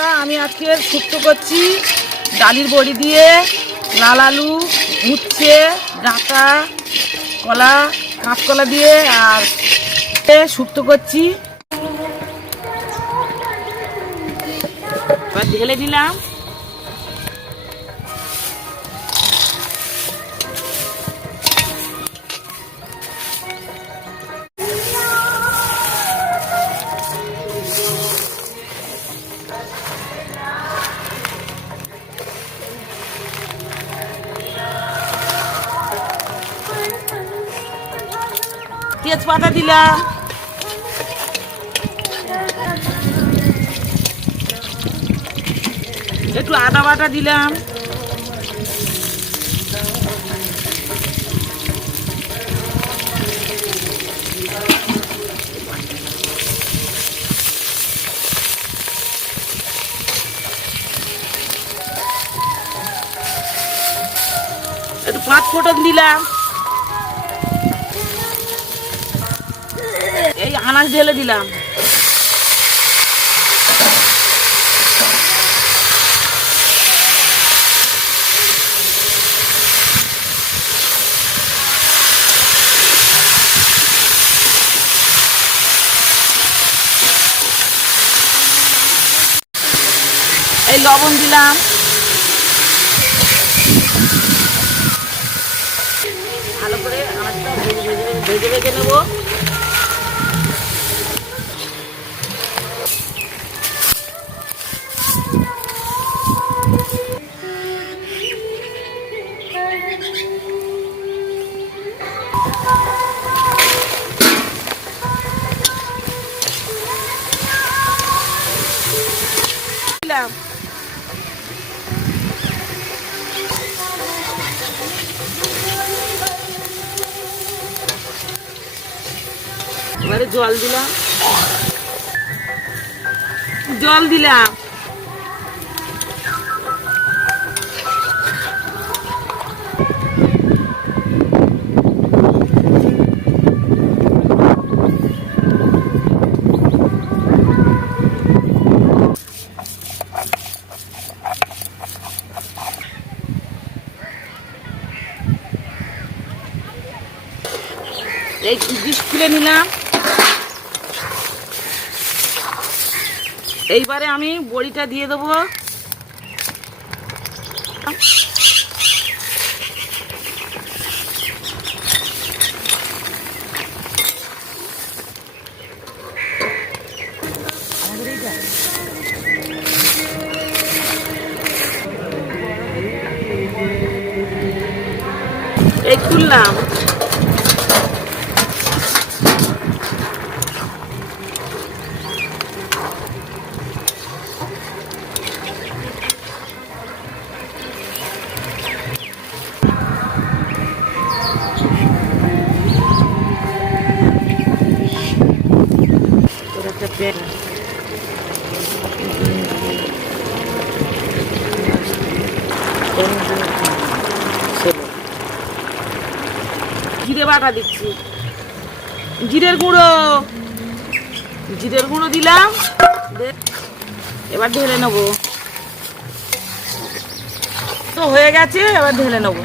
বন্ধুরা, আমি আজকে শুক্তো করছি ডালির বড়ি দিয়ে, লাল আলু, উচ্ছে, ডাঁটা, কলা, কাঁচকলা দিয়ে আর শুক্তো করছি। এবার ঢেলে দিলাম। তেজপাতা দিলাম, একটু আদা বাটা দিলাম, একটু 5 ফোঁটন দিলাম, এই আনাজ ঢেলে দিলাম, এই লবণ দিলাম, ভালো করে আনাজটা ভেজে ভেজে নেবো। এবারে জল দিলাম, এই ডিশ খুলে নিলাম। এইবারে আমি বড়িটা দিয়ে দেবো। এই খুললাম, জিরে বাটা দিচ্ছি, জিরের গুঁড়ো দিলাম। এবার ঢেলে নেবো, তো হয়ে গেছে, এবার ঢেলে নেবো।